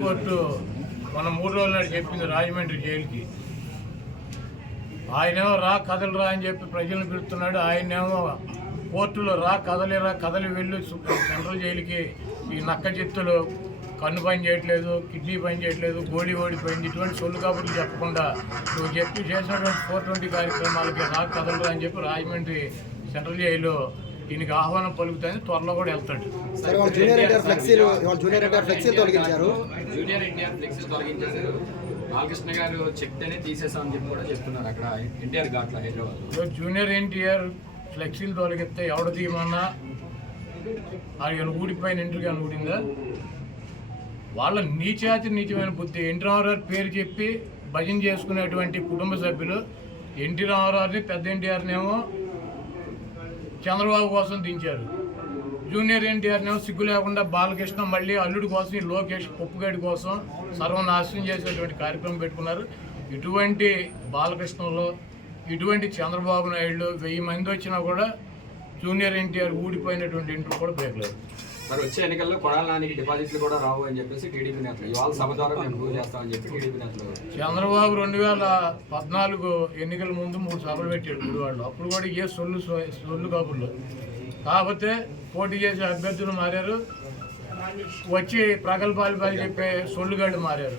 Court మన 3 రోజుల నాడు చెప్పింది రాజమండ్రి జైలుకి. ఆయనేమో రా కదలరా అని చెప్పి ప్రజలను పిలుస్తున్నాడు. ఆయనేమో కోర్టులో రా కదలిరా కదలి వెళ్ళు సెంట్రల్ జైలుకి. ఈ నక్క చిత్తులు కన్ను పని చేయట్లేదు, కిడ్నీ పని చేయట్లేదు, గోళీ ఓడిపోయింది, ఇటువంటి సొల్లు కబుర్లు చెప్పకుండా నువ్వు చెప్పి చేసినటువంటి 420 కార్యక్రమాలకి రా కదలరా అని చెప్పి రాజమండ్రి సెంట్రల్ జైలు దీనికి ఆహ్వానం పలుకుతాయని త్వరలో కూడా వెళ్తాడు. జూనియర్ ఎన్టీఆర్ ఫ్లెక్సీలు తొలగించారు. జూనియర్ ఎన్టీఆర్ ఫ్లెక్సీలు తొలగించేశారు. బాలకృష్ణ గారు చెప్తేనే తీసేసామని చెప్పి కూడా చెప్తున్నారు అక్కడ ఎన్టీఆర్ ఘాట్లో హైదరాబాద్. జూనియర్ ఎన్టీఆర్ ఫ్లెక్సీలు తొలగిస్తే ఎవడ తీయమన్నా ఆయన ఊడిపోయిన ఇంటికి అని ఊడిందా? వాళ్ళ నీచమైన బుద్ధి. ఎన్టీ రామారావు పేరు చెప్పి భజన చేసుకునేటువంటి కుటుంబ సభ్యులు ఎన్టీ రామారావుని పెద్ద ఎన్టీఆర్నేమో చంద్రబాబు కోసం దించారు. జూనియర్ ఎన్టీఆర్నేమో సిగ్గు లేకుండా బాలకృష్ణ మళ్ళీ అల్లుడి కోసం ఈ లోకేష్ పప్పుగడి కోసం సర్వనాశనం చేసేటువంటి కార్యక్రమం పెట్టుకున్నారు. ఇటువంటి బాలకృష్ణలో ఇటువంటి చంద్రబాబు నాయుడు 1000 మంది వచ్చినా కూడా జూనియర్ ఎన్టీఆర్ ఊడిపోయినటువంటి ఇంట్లో కూడా బేగలేదు. మరి వచ్చే ఎన్నికల్లో కొడాల నానికి డిపాజిట్లు కూడా రావు అని చెప్పేసి టీడీపీ నేతలు ఇవాళ సభ ద్వారా మేము ప్రూవ్ చేస్తామని చెప్పి టీడీపీ నేతలు. చంద్రబాబు 2014 ఎన్నికల ముందు 3 సభలు పెట్టాడు గుడివాళ్ళు. అప్పుడు కూడా ఏ సొల్లు కబుర్లు. కాకపోతే పోటీ చేసే అభ్యర్థులు మారారు, వచ్చి ప్రగల్భాలు చెప్పే సొల్లుగాళ్ళు మారారు.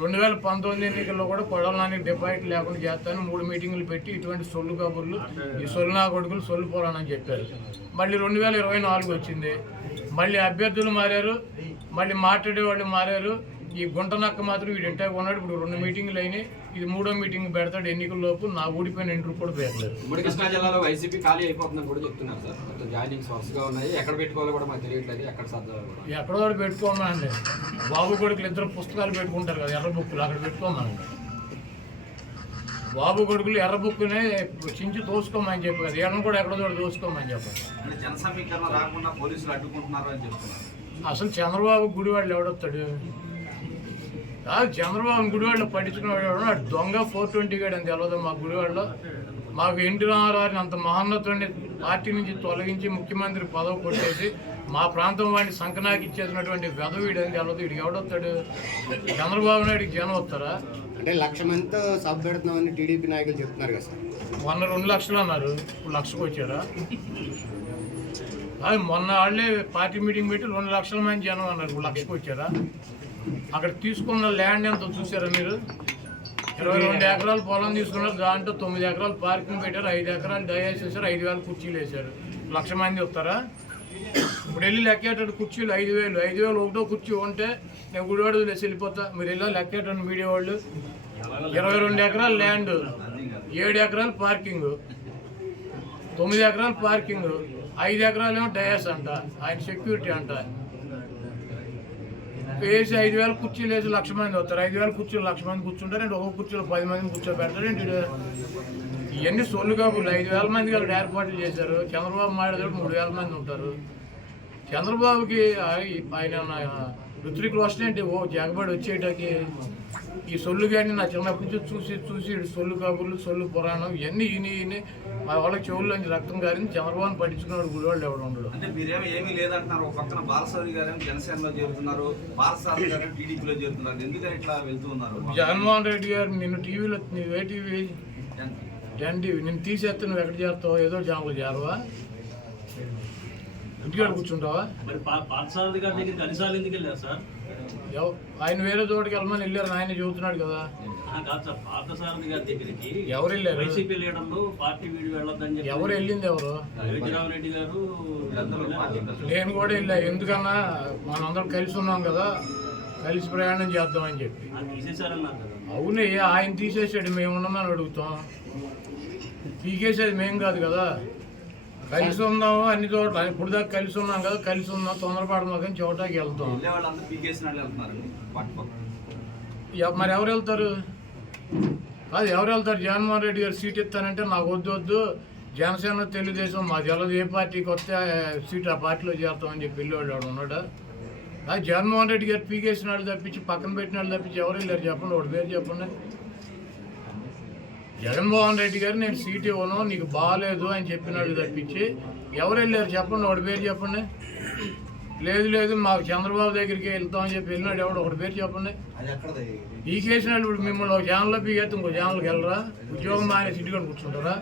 2019 ఎన్నికల్లో కూడా కొడాల నానికి డిపాజిట్ లేకుండా చేస్తాను 3 మీటింగులు పెట్టి ఇటువంటి సొల్లు కబుర్లు ఈ సొల్లు నా కొడుకులు సొల్లు పోరానని చెప్పారు. మళ్ళీ 2024 వచ్చింది, మళ్ళీ అభ్యర్థులు మారారు, మళ్ళీ మాట్లాడేవాళ్ళు మారారు. ఈ గుంట నక్క మాత్రం వీడు ఇంటే ఉన్నాడు. ఇప్పుడు 2 మీటింగులు అయినాయి, ఇది 3వ మీటింగ్ పెడతాడు ఎన్నికల్లోపు. నా ఊడిపోయిన ఇంటర్ కూడా పెట్టలేదు. ఉమ్మడి కృష్ణా జిల్లాలో వైసీపీ ఖాళీ అయిపోతుందని కూడా చెప్తున్నారు సార్. మొత్తం జాయినింగ్స్ వరుసగా ఉన్నాయి. ఎక్కడ పెట్టుకోవాలో కూడా మాకు తెలియట్లేదు. ఎక్కడ సర్దాలు ఎక్కడో పెట్టుకోమండి. బాబు కొడుకులు 2 పుస్తకాలు పెట్టుకుంటారు కదా ఎర్ర బుక్కులు, అక్కడ పెట్టుకోమండి. బాబు కొడుకులు ఎర్ర బుక్కునే చించి తోసుకోమని చెప్పి కదా, ఎర్రను కూడా ఎక్కడో చోట తోసుకోమని చెప్పండి. జన సమీకరణ రాకుండా పోలీసులు అడ్డుకుంటున్నారు అని చెప్తున్నారు. అసలు చంద్రబాబు గుడివాళ్ళు ఎవడొస్తాడు? చంద్రబాబు గుడివాళ్ళు పట్టించుకునేవాడు దొంగ 420 గడు అని తెలియదు మా గుడివాళ్ళలో. మాకు ఎన్టీ రామారావుని అంత మహోన్నతుడిని పార్టీ నుంచి తొలగించి ముఖ్యమంత్రి పదవి కొట్టేసి మా ప్రాంతం వాడిని సంకనాకి ఇచ్చేసినటువంటి వెధవీడు అని తెలియదు. వీడికి ఎవడొస్తాడు? చంద్రబాబు నాయుడికి జనం వస్తారా? అంటే 1,00,000 మందితో సభ పెడుతున్నామని టీడీపీ నాయకులు చెప్తున్నారు కదా సార్. మొన్న 2 లక్షలు అన్నారు, ఇప్పుడు 1,00,000కి వచ్చారా? అది మొన్న వాళ్ళే పార్టీ మీటింగ్ పెట్టి 2 లక్షల మంది జనం అన్నారు, ఇప్పుడు 1,00,000కి వచ్చారా? అక్కడ తీసుకున్న ల్యాండ్ ఎంత చూసారా మీరు? 22 ఎకరాలు పొలం తీసుకున్నారు, దాంట్లో 9 ఎకరాలు పార్కింగ్ పెట్టారు, 5 ఎకరాలు డయాస్ వేసారు, 5,000 కుర్చీలు వేశారు. 1,00,000 మంది వస్తారా? ఇప్పుడు వెళ్ళి లెక్కేటాడు కుర్చీలు 5,000 ఒకటో కుర్చీ ఉంటే నేను గుడివాడ వేసి వెళ్ళిపోతా. మీరు వెళ్ళా లెక్కేటాడు మీడియా వాళ్ళు. 22 ఎకరాలు ల్యాండ్, 7 ఎకరాలు పార్కింగ్, 9 ఎకరాలు పార్కింగ్, 5 ఎకరాలు ఏమో డయాస్ అంట, ఆయన సెక్యూరిటీ అంట. వేసి 5,000 కుర్చీలు వేసి 1,00,000 మంది వస్తారు. 5,000 కుర్చీలు 1,00,000 మంది కూర్చుంటారు. అంటే ఒక కుర్చీలో 10 మందిని కూర్చోబెడతారు. ఏంటి ఇవన్నీ సొల్లు కాపులు. 5,000 మంది వాళ్ళు ఏర్పాట్లు చేశారు. చంద్రబాబు మాట్లాడేటప్పుడు 3,000 మంది ఉంటారు. చంద్రబాబుకి ఆయన ఋత్విక్ రోషన్ ఏంటి ఓ జగబడి వచ్చేటకి ఈ సొల్లు కానీ నా చిన్నప్పటి నుంచి చూసి సొల్లు కబుర్లు సొల్లు పురాణం ఇవన్నీ ఈయన మా వాళ్ళకి చెవుల్లోంచి రక్తం గారిని చంద్రబాబుని పట్టించుకున్నాడు గుడివాళ్ళు ఎవడు ఉండడు. అంటే మీరేమో ఏమీ లేదంటున్నారు. ఒక పక్కన బాలసారి గారు జనసేనలో చేరుతున్నారు, బాలసారి గారు టీడీపీలో చేరుతున్నారు. ఎందుకని ఇట్లా వెళ్తూ ఉన్నారు? జగన్మోహన్ రెడ్డి గారు నిన్ను టీవీలో ఏ టీవీ 10 టీవీ నిన్ను తీసేస్తే నువ్వు ఎక్కడ చేస్తావు? ఏదో ఛానల్ చేరవా? ఇంటికాడ కూర్చుంటావా? ఆయన వేరే చోటుకి వెళ్ళమని వెళ్ళారు, ఆయన చెబుతున్నాడు కదా. ఎవరు వెళ్ళారు? ఎవరు వెళ్ళింది? ఎవరు? నేను కూడా వెళ్ళా. ఎందుకన్నా మనందరం కలిసి ఉన్నాం కదా, కలిసి ప్రయాణం చేద్దామని చెప్పి. అవునే, ఆయన తీసేసాడు, మేము ఉండమని అడుగుతాం. పీకేసేది మేం కాదు కదా. కలిసి ఉందాము అన్ని చోట్ల. ఇప్పుడు దాకా కలిసి ఉన్నాం కదా, కలిసి ఉన్నాం. తొందరపడమా కానీ చోటకి వెళ్తాం. మరి ఎవరు వెళ్తారు? కాదు, ఎవరు వెళ్తారు? జగన్మోహన్ రెడ్డి గారు సీట్ ఇస్తానంటే నాకు వద్దు, జనసేన తెలుగుదేశం మా తెలదు, ఏ పార్టీకి వస్తే సీట్ ఆ పార్టీలో చేస్తామని చెప్పి వెళ్ళేవాళ్ళు వాడు ఉన్నాడా? అది జగన్మోహన్ రెడ్డి గారు పీకేసిన వాళ్ళు తప్పించి పక్కన పెట్టిన వాళ్ళు తప్పించి ఎవరు వెళ్ళారు చెప్పండి? వాడి పేరు చెప్పండి. జగన్మోహన్ రెడ్డి గారు నేను సీట్ ఇవ్వను నీకు బాగాలేదు అని చెప్పినాడు తప్పించి ఎవరు వెళ్ళారు చెప్పండి? వాడి పేరు చెప్పండి. లేదు మాకు చంద్రబాబు దగ్గరికి వెళ్తామని చెప్పి వెళ్ళినాడు ఎవడు ఒకటి పేరు చెప్పండి. ఈ కేసు ఇప్పుడు మిమ్మల్ని ఒక ఛానల్లో పీకేస్తే ఇంకో ఛానల్కి వెళ్ళరా? ఉద్యోగం మానేసి ఇంటికి కూర్చుంటారా?